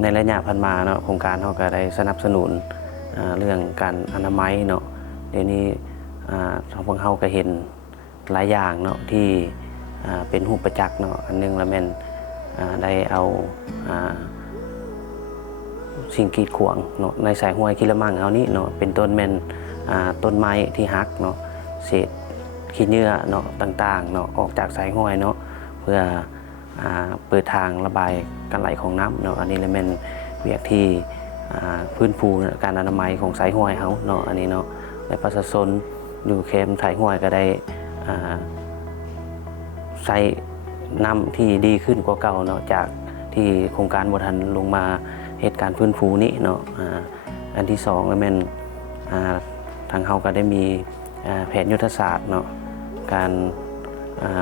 ในระยะผ่านมาเนาะโครงการเราก็ได้สนับสนุนเรื่องการอนามัยเนาะเดี๋ยวนี้ทางพวกเราก็เห็นหลายอย่างเนาะที่เป็นรูปประจักษ์เนาะอันนึงละแม่นได้เอาสิ่งกีดขวางเนาะในสายห้วยคิละมังเอานี้เนาะเป็นต้นแม่นต้นไม้ที่หักเนาะเศษขี้เหงื่อเนาะต่างๆเนาะออกจากสายห้วยเนาะเพื่อเปิดทางระบายการไหลของน้ำเนาะอันนี้เลยเป็นเวียกที่พื้นฟูการอนามัยของสายห้วยเขาเนาะอันนี้เนาะและประชาชนอยู่เขมสายห้วยก็ได้ใช้น้ำที่ดีขึ้นกว่าเก่าเนาะจากที่โครงการบัวทันลงมาเหตุการณ์ฟื้นฟูนี้เนาะอันที่สองก็เป็นทางเขาก็ได้มีแผนยุทธศาสตร์เนาะการ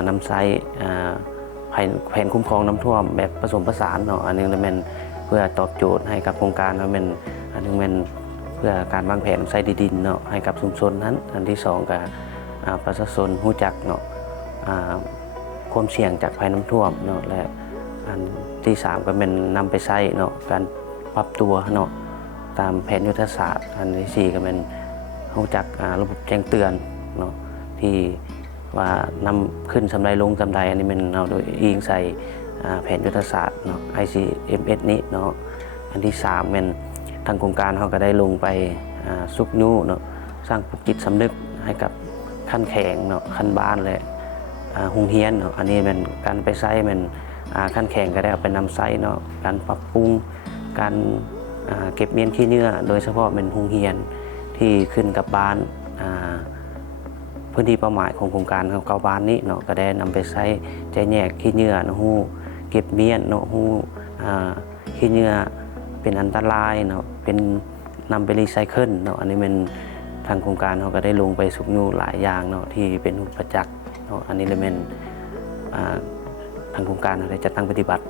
นำใช้แผนคุ้มครองน้ำท่วมแบบผสมผสานเนาะอันนึงเป็นเพื่อตอบโจทย์ให้กับโครงการแล้วเป็นอันนึงเป็นเพื่อการวางแผนใช้ดินเนาะให้กับชุมชนนั้นอันที่สองก็ประชาชนรู้จักเนาะความเสี่ยงจากภัยน้ำท่วมเนาะและอันที่สามก็เป็นนำไปใช้เนาะการปรับตัวเนาะตามแผนยุทธศาสตร์อันที่สี่ก็เป็นรู้จักระบบแจ้งเตือนเนาะที่ว่านำขึ้นสำไรลงสำไรอันนี้เป็นเราโดยอิงใส่แผนยุทธศาสตร์เนาะ ICMS นี้เนาะอันที่สามเป็นทางโครงการเขาก็ได้ลงไปซุกนูเนาะสร้างปลุกจิตสำนึกให้กับขั้นแข่งเนาะขั้นบ้านและหุงเฮียนเนาะอันนี้เป็นการไปใช้เป็นขั้นแข่งก็ได้เอาไปนำใช้เนาะการปรับปรุงการเก็บเมียนขี้เนื้อโดยเฉพาะเป็นหุงเฮียนที่ขึ้นกับบ้านพื้นที่เป้าหมายของโครงการของเก่าบ้านนี้เนาะก็ได้นำไปใช้ใจแยกขี้เนื้อเนาะหูเก็บเมียนเนาะหูขี้เนื้อเป็นอันตรายเนาะเป็นนำไปรีไซเคิลเนาะอันนี้เป็นทางโครงการเขาก็ได้ลงไปสุกนูหลายอย่างเนาะที่เป็นประจักษ์เนาะอันนี้เลยเป็นทางโครงการได้จัดตั้งปฏิบัติ